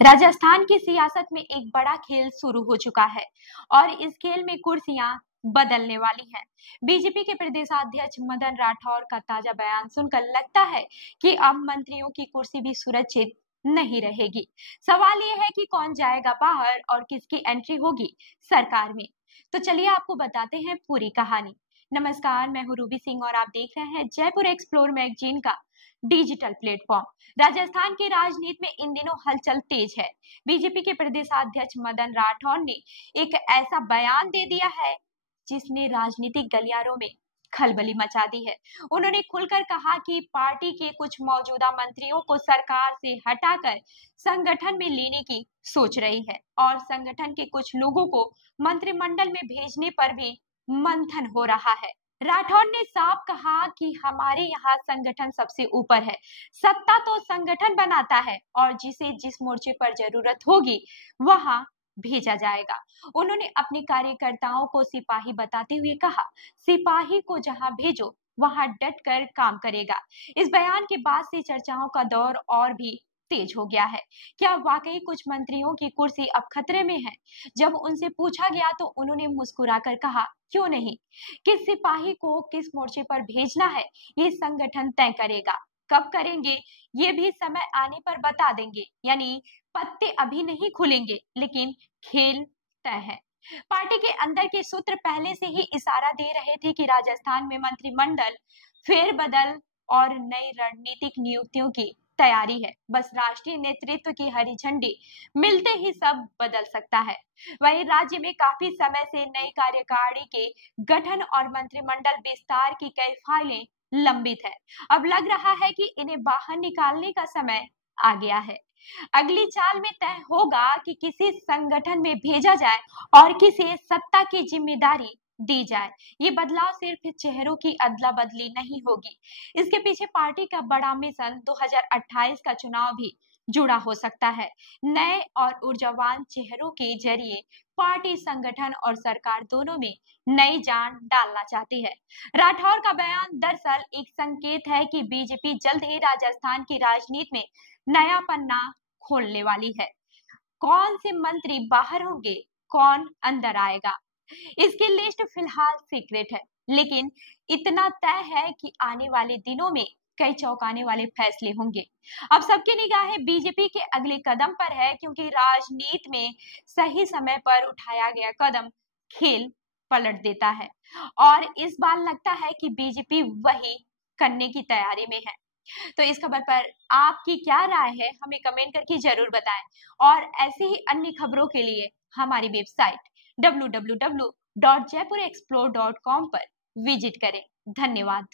राजस्थान की सियासत में एक बड़ा खेल शुरू हो चुका है और इस खेल में कुर्सियां बदलने वाली हैं। बीजेपी के प्रदेशाध्यक्ष मदन राठौर का ताजा बयान सुनकर लगता है कि अब मंत्रियों की कुर्सी भी सुरक्षित नहीं रहेगी। सवाल ये है कि कौन जाएगा बाहर और किसकी एंट्री होगी सरकार में। तो चलिए आपको बताते हैं पूरी कहानी। नमस्कार, मैं हूँ रूबी सिंह और आप देख रहे हैं जयपुर एक्सप्लोर मैगजीन का डिजिटल प्लेटफॉर्म। राजस्थान की राजनीति में इन दिनों हलचल तेज है। बीजेपी के प्रदेशाध्यक्ष मदन राठौर ने एक ऐसा बयान दे दिया है जिसने राजनीतिक गलियारों में खलबली मचा दी है। उन्होंने खुलकर कहा कि पार्टी के कुछ मौजूदा मंत्रियों को सरकार से हटाकर संगठन में लेने की सोच रही है और संगठन के कुछ लोगों को मंत्रिमंडल में भेजने पर भी मंथन हो रहा है। राठौर ने साफ कहा कि हमारे यहाँ संगठन सबसे ऊपर है। सत्ता तो संगठन बनाता है और जिसे जिस मोर्चे पर जरूरत होगी वहां भेजा जाएगा। उन्होंने अपने कार्यकर्ताओं को सिपाही बताते हुए कहा, सिपाही को जहां भेजो वहां डट कर काम करेगा। इस बयान के बाद से चर्चाओं का दौर और भी तेज हो गया है। क्या वाकई कुछ मंत्रियों की कुर्सी अब खतरे में है? जब उनसे पूछा गया तो उन्होंने मुस्कुराकर कहा, क्यों नहीं? किस सिपाही को किस मोर्चे पर भेजना है ये संगठन तय करेगा। कब करेंगे ये भी समय आने पर बता देंगे। यानी पत्ते अभी नहीं खुलेंगे लेकिन खेल तय है। पार्टी के अंदर के सूत्र पहले से ही इशारा दे रहे थे कि राजस्थान में मंत्रिमंडल फेरबदल और नई रणनीतिक नियुक्तियों की तैयारी है। बस राष्ट्रीय नेतृत्व की हरी झंडी मिलते ही सब बदल सकता है। वहीं राज्य में काफी समय से नई कार्यकारिणी के गठन और मंत्रिमंडल विस्तार की कई फाइलें लंबित है। अब लग रहा है कि इन्हें बाहर निकालने का समय आ गया है। अगली चाल में तय होगा कि किसी संगठन में भेजा जाए और किसे सत्ता की जिम्मेदारी दी जाए। ये बदलाव सिर्फ चेहरों की अदला बदली नहीं होगी, इसके पीछे पार्टी का बड़ा मिशन 2028 का चुनाव भी जुड़ा हो सकता है। नए और ऊर्जावान चेहरों के जरिए पार्टी, संगठन और सरकार दोनों में नई जान डालना चाहती है। राठौर का बयान दरअसल एक संकेत है कि बीजेपी जल्द ही राजस्थान की राजनीति में नया पन्ना खोलने वाली है। कौन से मंत्री बाहर होंगे, कौन अंदर आएगा, इसकी लिस्ट फिलहाल सीक्रेट है, लेकिन इतना तय है कि आने वाले दिनों में कई चौंकाने वाले फैसले होंगे। अब सबकी निगाहें बीजेपी के अगले कदम पर है, क्योंकि राजनीति में सही समय पर उठाया गया कदम खेल पलट देता है और इस बार लगता है कि बीजेपी वही करने की तैयारी में है। तो इस खबर पर आपकी क्या राय है, हमें कमेंट करके जरूर बताएं और ऐसी ही अन्य खबरों के लिए हमारी वेबसाइट www.jaipurexplore.com पर विजिट करें। धन्यवाद।